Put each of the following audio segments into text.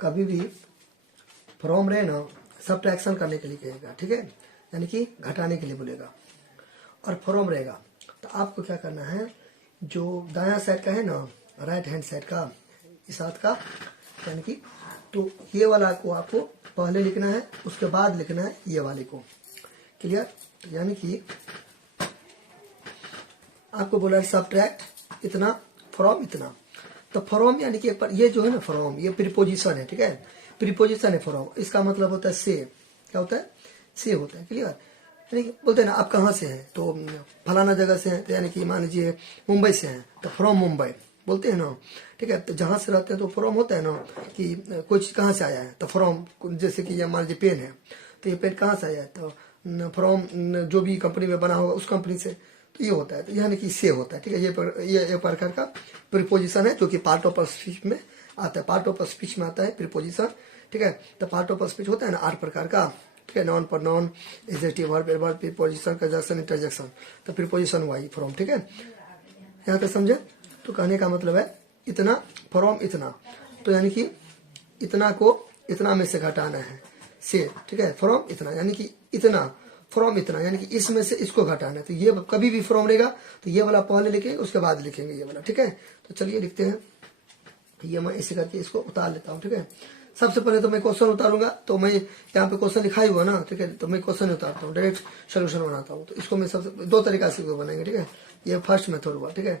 कभी भी फ्रॉम रहे ना सब्ट्रैक्शन करने के लिए कहेगा, ठीक है, यानी कि घटाने के लिए बोलेगा। और फ्रॉम रहेगा तो आपको क्या करना है, जो दायां साइड का है ना, राइट हैंड साइड का, इस हाथ का, यानी कि तो ये वाला को आपको पहले लिखना है, उसके बाद लिखना है ये वाले को। क्लियर? यानी कि आपको बोला सब्ट्रैक्ट इतना फ्रॉम इतना, तो फ्रॉम यानी कि एक बार ये जो है ना फ्रॉम, ये प्रीपोजिशन है, ठीक है, प्रीपोजिशन है फ्रॉम, इसका मतलब होता है से। क्या होता है? से होता है। क्लियर? यानी कि बोलते हैं ना आप कहाँ से हैं, तो फलाना जगह से हैं, तो यानी कि मान लीजिए मुंबई से हैं तो फ्रॉम मुंबई बोलते हैं ना, ठीक है। तो जहाँ से रहते हैं तो फ्रॉम होता है ना कि कोई चीज़ कहाँ से आया है, तो फ्रॉम, जैसे कि ये मान लीजिए पेन है, तो ये पेन कहाँ से आया है, तो फ्रॉम जो भी कंपनी में बना होगा उस कंपनी से, तो ये होता है, तो यानी कि से होता है, ठीक है। ये एक प्रकार का प्रीपोजिशन है जो कि पार्ट ऑफ स्पीच में आता है, पार्ट ऑफ स्पीच में आता है प्रीपोजिशन, ठीक है। तो पार्ट ऑफ स्पीच होता है ना 8 प्रकार का, ठीक है, नॉन पर non, adjective, verb, adverb, preposition, conjunction, interjection, तो प्रीपोजिशन हुआ ये फ्रॉम, ठीक है। यहाँ तक समझे? तो कहने का मतलब है इतना फ्रॉम इतना, तो यानी कि इतना को इतना में से घटाना है से, ठीक है। फ्रॉम इतना यानी कि इतना, फ्रॉम इतना यानी कि इसमें से इसको घटाना है, तो ये कभी भी फ्रॉम रहेगा तो ये वाला पहले लिखेंगे, उसके बाद लिखेंगे ये वाला, ठीक है। तो चलिए लिखते हैं, ये मैं इसे करके इसको उतार लेता हूँ, ठीक है। सबसे पहले तो मैं क्वेश्चन उतारूंगा, तो मैं यहाँ पे क्वेश्चन लिखा ही हुआ ना, ठीक है, तो मैं क्वेश्चन उतारता हूँ, डायरेक्ट सोल्यूशन बनाता हूँ। तो इसको मैं सबसे 2 तरीका से बनाएंगे, ठीक है। ये फर्स्ट मेथड हुआ, ठीक है।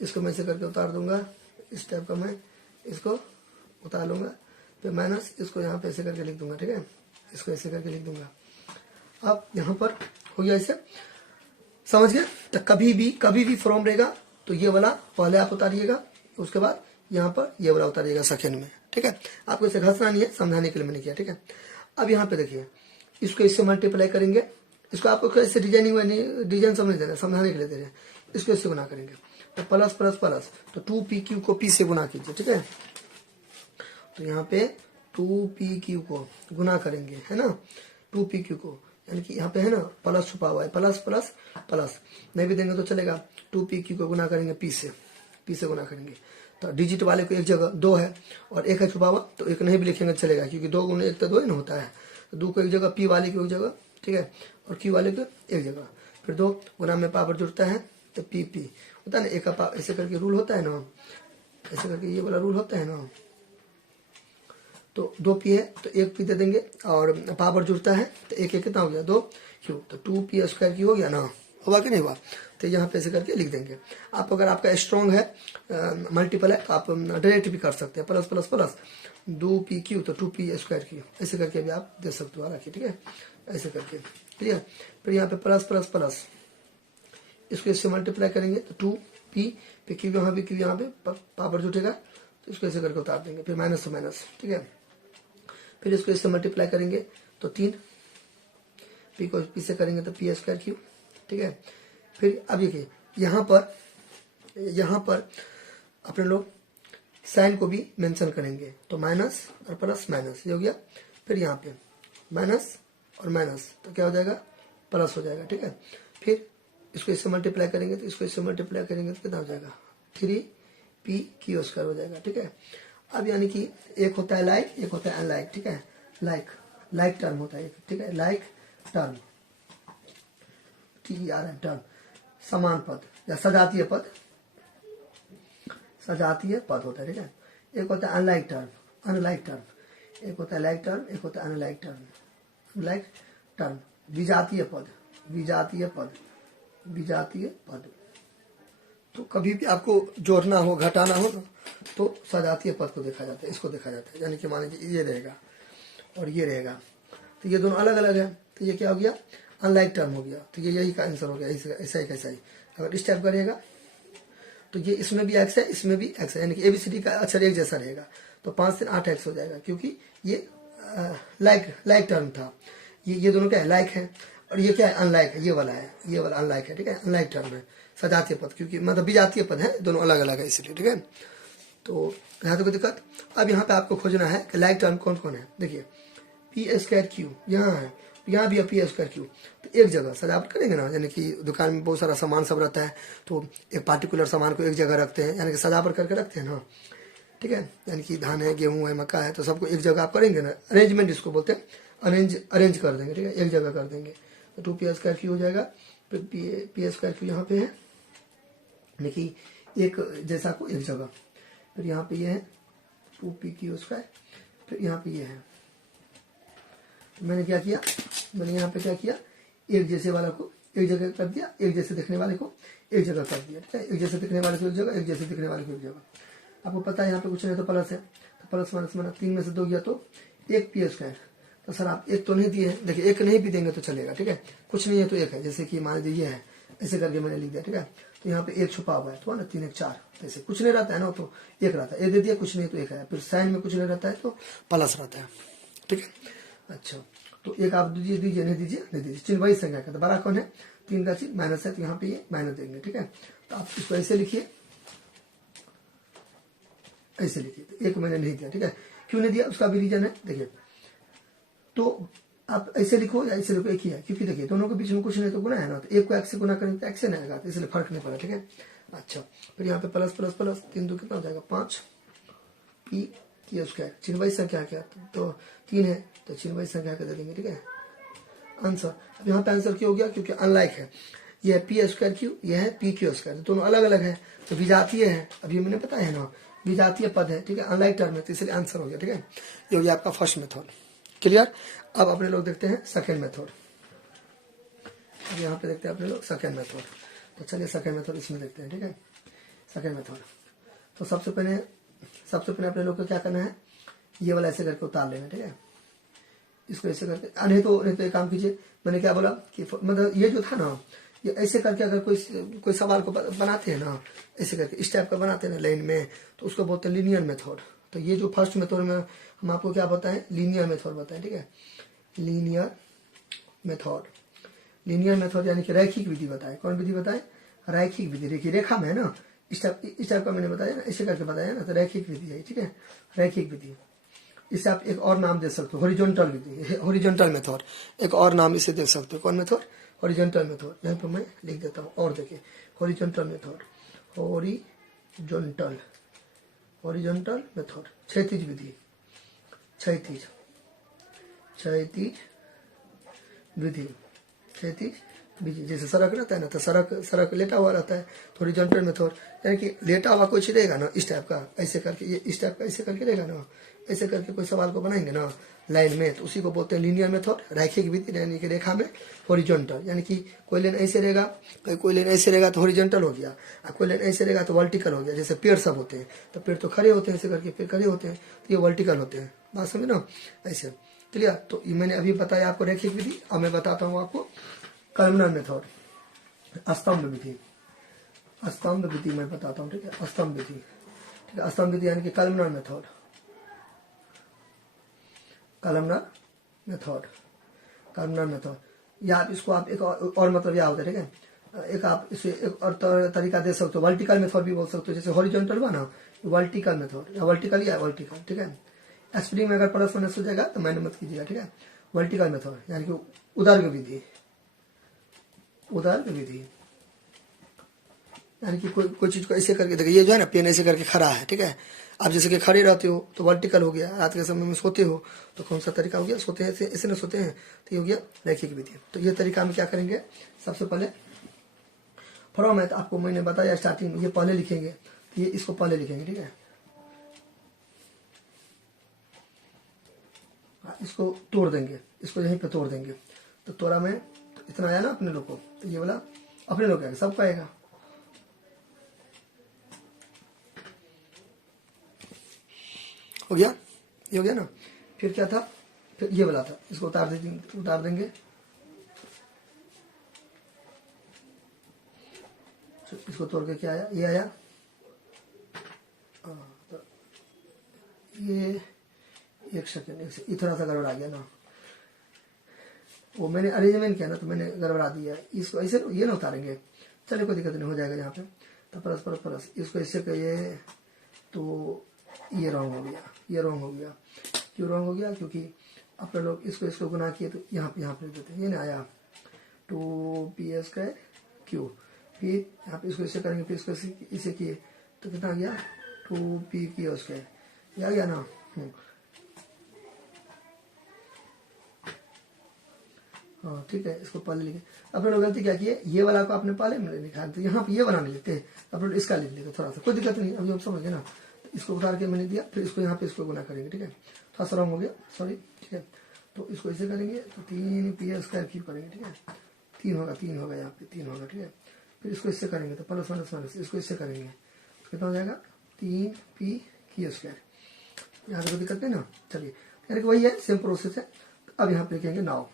इसको मैं ऐसे करके उतार दूंगा, इस टाइप का मैं इसको उतार लूंगा, फिर माइनस इसको यहाँ पे ऐसे करके लिख दूंगा, ठीक है, इसको ऐसे करके लिख दूंगा। अब यहाँ पर हो गया, ऐसे समझ गए? तो कभी भी फ्रॉम रहेगा तो ये वाला पहले आप उतारिएगा, उसके बाद यहाँ पर ये वाला उतारिएगा सेकेंड में, ठीक है। आपको इसे घसना नहीं है, समझाने के लिए मैंने किया, ठीक है। अब यहाँ पे देखिए, इसको इससे मल्टीप्लाई करेंगे, इसको आपको कैसे डिजाइनिंग में डिजाइन समझ दे रहे हैं, समझाने के लिए दे रहे हैं। इसको इससे गुना करेंगे तो प्लस प्लस प्लस, तो 2pq को p से गुना कीजिए, ठीक है। तो यहाँ पे 2pq को गुना करेंगे, है ना, 2pq को, यानी कि यहाँ पे है ना प्लस छुपा हुआ है, प्लस प्लस प्लस नहीं भी देंगे तो चलेगा। 2pq को गुना करेंगे p से गुना करेंगे, तो डिजिट वाले को एक जगह 2 है और 1 है छुपा हुआ, तो 1 नहीं भी लिखेंगे चलेगा, क्योंकि 2 गुना 1 तो 2 ही ना होता है। तो 2 को एक जगह, p वाले को एक जगह, ठीक है, और q वाले को एक जगह, फिर 2 गुना में पावर जुड़ता है तो p होता है ना, एक का ऐसे करके रूल होता है ना, ऐसे करके ये वाला रूल होता है ना। तो 2p है तो 1p दे देंगे, और पावर जुड़ता है तो एक कितना हो गया 2q, तो 2p स्क्वायर की हो गया ना, हुआ कि नहीं हुआ? तो यहाँ पे ऐसे करके लिख देंगे। आप अगर आपका स्ट्रॉन्ग है मल्टीपल है तो आप डायरेक्ट भी कर सकते हैं, प्लस प्लस प्लस 2pq तो 2p स्क्वायर की, ऐसे करके भी आप दे सकते हो, हालांकि, ठीक है, ऐसे करके। क्लियर? फिर यहाँ पे प्लस प्लस प्लस, इसको इससे मल्टीप्लाई करेंगे तो 2p पे q यहाँ पे, q यहाँ पे पावर जुटेगा, तो इसको ऐसे करके उतार देंगे, फिर माइनस से माइनस, ठीक है। फिर इसको इससे मल्टीप्लाई करेंगे तो 3, p को p से करेंगे तो p स्क्वायर क्यू, ठीक है। फिर अब देखिए यहाँ पर अपने लोग साइन को भी मेंशन करेंगे, तो माइनस और प्लस माइनस, ये हो गया। फिर यहाँ पे माइनस और माइनस, तो क्या हो जाएगा, प्लस हो जाएगा, ठीक है। फिर इसको इससे मल्टीप्लाई करेंगे तो इसको इससे मल्टीप्लाई करेंगे तो कितना हो जाएगा, 3p स्क्वायर हो जाएगा, ठीक है। अब यानी कि एक होता है लाइक, एक होता है अनलाइक, ठीक है। लाइक टर्म होता है, ठीक है, लाइक टर्म, TERM टर्म, समान पद या सजातीय पद होता है, ठीक है। एक होता है अनलाइक टर्म, एक होता है लाइक टर्म, एक होता है अनलाइक टर्म, विजातीय पद। तो कभी भी आपको जोड़ना हो, घटाना हो ना, तो सजातीय पद को देखा जाता है, इसको देखा जाता है, यानी कि मान लीजिए ये रहेगा और ये रहेगा, तो ये दोनों अलग अलग है, तो ये क्या हो गया, अनलाइक टर्म हो गया, तो ये यही का आंसर हो गया, ऐसा ही कैसा ही। अगर इस टाइप का रहेगा तो ये इसमें भी x है, इसमें भी x है, यानी कि ABCD का अक्षर एक जैसा रहेगा, तो 5 से 8x हो जाएगा, क्योंकि ये लाइक टर्म था, ये दोनों क्या है, लाइक है, और ये क्या है, अनलाइक है, ये वाला अनलाइक है, ठीक है, अनलाइक टर्म है, सजातीय पद, क्योंकि मतलब विजातीय पद है, दोनों अलग अलग है इसलिए, ठीक है। तो यहाँ तो कोई दिक्कत। अब यहाँ पे आपको खोजना है कि लाइक टर्म कौन कौन है, देखिए p स्क्वायर q यहाँ है, यहाँ भी है p स्क्वायर q, तो एक जगह सजावट करेंगे ना, यानी कि दुकान में बहुत सारा सामान सब रहता है, तो एक पार्टिकुलर सामान को एक जगह रखते हैं, यानी कि सजावट करके रखते हैं ना, ठीक है, यानी कि धान है, गेहूं है, मक्का है, तो सबको एक जगह आप करेंगे ना, अरेंजमेंट इसको बोलते हैं, अरेंज कर देंगे, ठीक है, एक जगह कर देंगे तो 2p² हो जाएगा। फिर p² यहाँ पे है, देखिए एक जैसा को एक जगह, फिर यहाँ पे ये है 2pq², फिर यहाँ पे ये है। मैंने क्या किया, मैंने यहाँ पे क्या किया, एक जैसे वाला को एक जगह कर दिया, एक जैसे दिखने वाले को एक जगह कर दिया, ठीक है, एक जैसे दिखने वाले को एक जगह, एक जैसे दिखने वाले को एक जगह। आपको पता है यहाँ पे कुछ नहीं तो प्लस है, तो प्लस माइनस माना 3 में से 2 गया तो 1p²। तो सर आप एक तो नहीं दिए हैं, देखिए एक नहीं भी देंगे तो चलेगा, ठीक है, कुछ नहीं है तो एक है, जैसे कि मान लीजिए ये है, ऐसे करके मैंने लिख दिया, ठीक है, तो यहाँ पे एक छुपा हुआ है तो ना 3 1 4, ऐसे कुछ नहीं रहता है ना, तो एक रहता है, एक दे दिया, कुछ नहीं तो एक है, फिर साइन में कुछ नहीं रहता है तो प्लस रहता है, ठीक है। अच्छा, तो एक आप दीजिए नहीं दीजिए, चिन्ह वही संख्या का, तो बड़ा कौन है, 3 का चिन्ह माइनस है, तो यहाँ पे ये माइनस देंगे, ठीक है। तो आप इसको ऐसे लिखिए, ऐसे लिखिए, तो एक मैंने नहीं दिया, ठीक है, क्यों नहीं दिया उसका भी रीजन है, देखिए, तो आप ऐसे लिखो या ऐसे लिखो, एक ही है, क्योंकि देखिए दोनों के बीच में कुछ नहीं तो गुना है ना, तो एक को x से गुना करेंगे तो x से नहीं आएगा, तो इसलिए फर्क नहीं पड़ा, ठीक है। अच्छा, फिर यहाँ पे प्लस प्लस प्लस 3 2 कितना हो जाएगा 5p² चिन्ह वही संख्या क्या, तो 3 है तो चिन्ह वही संख्या का दे देंगे, ठीक है, आंसर। अब यहाँ पे आंसर क्यों हो गया, क्योंकि अनलाइक है, यह है p²q, यह है pq², दोनों अलग अलग है, तो विजातीय है, अभी मैंने बताया है ना, विजातीय पद है, ठीक है, अनलाइक टर्म है, तो इसलिए आंसर हो गया, ठीक है। ये हो गया आपका फर्स्ट मेथड, क्लियर। अब अपने लोग देखते हैं सेकेंड मेथड, अब यहाँ पे देखते हैं अपने लोग सेकेंड मेथड, तो चलिए सेकेंड मेथड इसमें देखते हैं, ठीक है। सेकेंड मेथड, तो सबसे पहले अपने लोग को क्या करना है, ये वाला ऐसे करके उतार लेना, ठीक है, इसको ऐसे करके, नहीं तो एक काम कीजिए, मैंने क्या बोला कि मतलब ये जो था ना, ये ऐसे करके अगर कोई सवाल को बनाते हैं ना, ऐसे करके इस टाइप का बनाते हैं ना लाइन में, तो उसको बोलते हैं लीनियर मेथड। तो ये जो फर्स्ट मेथड में हम आपको क्या बताएं, लीनियर मेथड बताएं, ठीक है, लीनियर मेथड यानी कि रैखिक विधि बताएं। कौन विधि बताएं, रैखिक विधि। देखिए रेखा में है ना, इस टाइप का मैंने बताया ना, ऐसे करके बताया ना, तो रैखिक विधि है, ठीक है, रैखिक विधि। इसे आप एक और नाम दे सकते हो, हॉरिजॉन्टल विधि, हॉरिजॉन्टल मेथड, एक और नाम इसे दे सकते हो। कौन मेथड, हॉरिजॉन्टल मेथड। यहाँ पर मैं लिख देता हूँ, और देखिए हॉरिजॉन्टल मेथड, हॉरिजॉन्टल मेथड, क्षैतिज विधि, क्षैतिज विधि, जैसे सड़क रहता है ना, तो सड़क लेटा हुआ रहता है, तो हॉरिजॉन्टल मेथड यानी कि लेटा हुआ कुछ रहेगा ना, इस टाइप का, ऐसे करके, ये इस टाइप का ऐसे करके रहेगा ना, ऐसे करके कोई सवाल को बनाएंगे ना लाइन में, तो उसी को बोलते हैं लीनियर मेथड, रैखिक विधि, यानी कि रेखा में हॉरिजॉन्टल, यानी कि कोई लेन ऐसे रहेगा, कोई लेन ऐसे रहेगा तो हॉरिजॉन्टल हो गया, और कोई लेन ऐसे रहेगा तो वर्टिकल हो गया। जैसे पेड़ सब होते हैं, तो पेड़ तो खड़े होते हैं, ऐसे करके पेड़ खड़े होते हैं, तो ये वर्टिकल होते हैं, बात समझे ना, ऐसे, क्लियर। तो ये मैंने अभी बताया आपको रैखिक विधि, अब मैं बताता हूँ आपको कॉलमनर मेथड, स्तंभ विधि मैं बताता हूँ, ठीक है, स्तंभ विधि, ठीक है, स्तंभ विधि यानी कि कॉलमनर मेथड, या आप इसको आप एक और मतलब यह होता है, ठीक है, एक आप इसे एक और तरीका दे सकते हो, वर्टिकल मेथड भी बोल सकते हो, जैसे हॉरिजॉन्टल हुआ ना, वर्टिकल मेथड, या वर्टिकल, ठीक है। स्प्रिंग में अगर प्लस माइनस हो जाएगा तो मैंने मत कीजिएगा, ठीक है। वर्टिकल मेथड यानी कि उदर्ग विधि, यानी कि कोई चीज को ऐसे करके, देखिए ये जो है ना पेन ऐसे करके खड़ा है, ठीक है, आप जैसे कि खड़े रहते हो तो वर्टिकल हो गया, रात के समय में सोते हो तो कौन सा तरीका हो गया, सोते हैं ऐसे न सोते हैं, तो ये हो गया रैखिक विधि। तो ये तरीका हम क्या करेंगे, सबसे पहले फॉर्म है, तो आपको मैंने बताया स्टार्टिंग में, ये पहले लिखेंगे, ये इसको पहले लिखेंगे, ठीक है, इसको तोड़ देंगे, इसको यहीं पे तोड़ देंगे, तो तोड़ा में तो इतना आया ना अपने लोग को, तो ये वाला अपने लोग आएगा, सबका आएगा, हो गया, ये हो गया ना। फिर क्या था, फिर ये वाला था, इसको उतार देंगे, इसको तोड़ के क्या आया, ये आया, तो ये एक सेकेंड, इतना सा गड़बड़ा गया ना, वो मैंने अरेंजमेंट किया ना, तो मैंने गड़बड़ा दिया, इसको ऐसे ये ना उतारेंगे, चलिए कोई दिक्कत नहीं, हो जाएगा यहाँ पे, तो प्लस इसको ऐसे कहिए, तो ये रॉन्ग हो गया, क्यों रॉन्ग हो गया, क्योंकि अपने लोग इसको गुना किए, तो यहाँ पे देते हैं, ये ना आया 2p², फिर यहाँ पे इसको ऐसे करेंगे, फिर इसको इसे किए, तो कितना आ गया 2p क्यू स्क्वायर, ये आ गया ना। हाँ ठीक है, इसको पहले लिखे। अपने लोग गलती क्या किए, ये वाला को आपने पहले में लिखा, तो यहाँ पे ये बना लेते हैं, अपने लोग इसका लिख लेते, थोड़ा सा कोई दिक्कत नहीं, अभी हम समझ गए ना। तो इसको उतार के मैंने दिया, फिर इसको यहाँ पे इसको गुना करेंगे, ठीक है। थोड़ा सा रंग हो गया, सॉरी, ठीक है। तो इसको ऐसे करेंगे, तो 3p² क्यूब करेंगे, ठीक है। 3 होगा यहाँ पे 3 होगा, ठीक है। फिर इसको इससे करेंगे, तो प्लस माइनस माइनस, इसको इससे करेंगे, कितना हो जाएगा 3p²। यहाँ पे कोई दिक्कत नहीं ना। चलिए, यानी कि वही है, सेम प्रोसेस है। अब यहाँ पे लिखेंगे नाउ,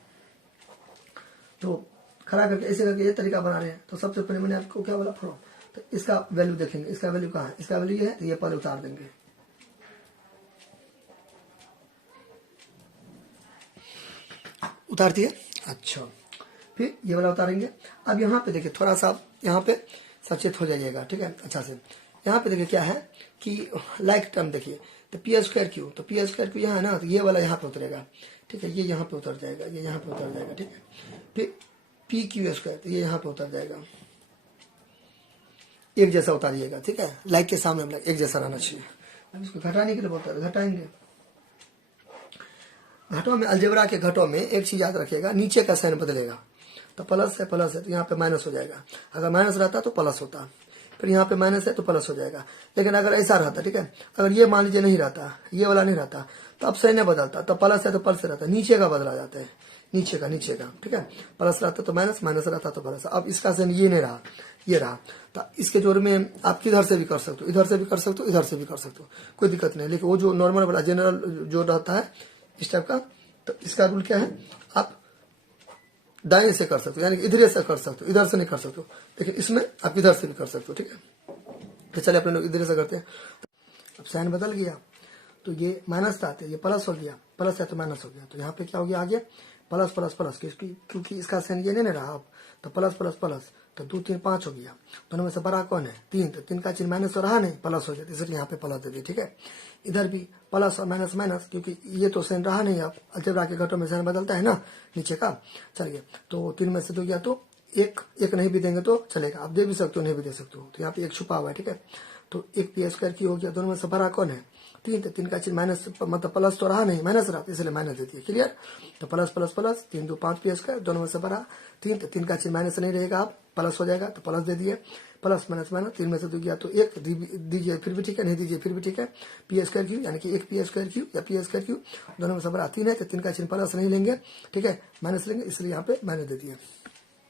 तो खड़ा करके ऐसे करके ये तरीका बना रहे हैं। तो सबसे पहले मैंने आपको क्या बोला, फ्रॉम, तो इसका वैल्यू देखेंगे, इसका वैल्यू कहाँ है, इसका वैल्यू ये है, तो ये पहले उतार देंगे। उतार दिए, अच्छा, फिर ये वाला उतारेंगे। अब यहाँ पे देखिए, थोड़ा सा यहाँ पे सचेत हो जाइएगा, ठीक है, अच्छा से। यहाँ पे देखिए क्या है कि लाइक टर्म देखिए, तो p²q, तो p²q यहाँ है ना, तो ये वाला यहाँ पे उतरेगा, ठीक है, ये यहाँ पे उतर जाएगा, ये यहाँ पे उतर जाएगा, ठीक है। फिर pq², तो ये यहाँ पे उतर जाएगा, एक जैसा उतारिएगा, ठीक है, लाइक के सामने हम एक जैसा रहना चाहिए। अब इसको घटाने के लिए बोलता है, घटाएंगे। घटों में, अलजेब्रा के घटों में एक चीज याद रखिएगा, नीचे का साइन बदलेगा। तो प्लस है तो यहाँ पे माइनस हो जाएगा, अगर माइनस रहता तो प्लस होता, फिर यहाँ पे माइनस है तो प्लस हो जाएगा। लेकिन अगर ऐसा रहता, ठीक है, अगर ये मान लीजिए नहीं रहता, ये वाला नहीं रहता, तो अब साइन बदलता, तो प्लस है तो प्लस रहता, नीचे का बदला जाता है, नीचे का, ठीक है। प्लस रहता तो माइनस, माइनस रहता तो प्लस। अब इसका साइन ये नहीं रहा, ये रहा, तो इसके जोड़ में आप किधर से भी कर सकते हो, इधर से भी कर सकते हो, इधर से भी कर सकते हो, कोई दिक्कत नहीं। लेकिन वो जो नॉर्मल वाला जनरल जो रहता है इस टाइप का, तो इसका रूल क्या है, आप दाएं से कर सकते हो, यानी कि इधर से कर सकते हो, इधर से नहीं कर सकते हो, लेकिन इसमें आप इधर से भी कर सकते हो, ठीक है। तो चलिए अपने लोग इधर से करते हैं। अब साइन बदल गया, तो ये माइनस था, तो ये प्लस हो गया, प्लस है तो माइनस हो गया, तो यहाँ पे क्या हो गया आगे, प्लस प्लस प्लस, क्योंकि इसका साइन ये नहीं रहा अब, तो प्लस प्लस प्लस, तो 2 3 5 हो गया। दोनों में से बड़ा कौन है, 3, तो 3 का चिन्ह माइनस हो रहा नहीं, प्लस हो जाता, इसलिए यहाँ पे प्लस दे दिए, ठीक है। इधर भी प्लस और माइनस माइनस, क्योंकि ये तो साइन रहा नहीं, अब अलजेब्रा के घटों में साइन बदलता है ना नीचे का। चलिए, तो 3 में से 2 गया, तो एक नहीं भी देंगे तो चलेगा, आप दे भी सकते हो, नहीं भी दे सकते हो, तो यहाँ पे एक छुपा हुआ है, ठीक है। तो एक p² हो गया, दोनों में से बड़ा कौन है, 3, तो 3 का चिन्ह माइनस, मतलब प्लस तो रहा नहीं, माइनस रहा, इसलिए माइनस दे दिए, क्लियर। तो प्लस प्लस प्लस, 3 2 5 p², दोनों में से बड़ा 3, तो 3 का चिन्ह माइनस नहीं रहेगा, आप प्लस हो जाएगा, तो प्लस दे दिए, प्लस माइनस माइनस, 3 में से 2 गया, तो 1 दीजिए फिर भी ठीक है, नहीं दीजिए फिर भी ठीक है। p²q, यानी कि एक p² या p²q, दोनों में से बड़ा 3 है, तो 3 का चिन्ह प्लस नहीं लेंगे, ठीक है, माइनस लेंगे, इसलिए यहाँ पे माइनस दे दिए।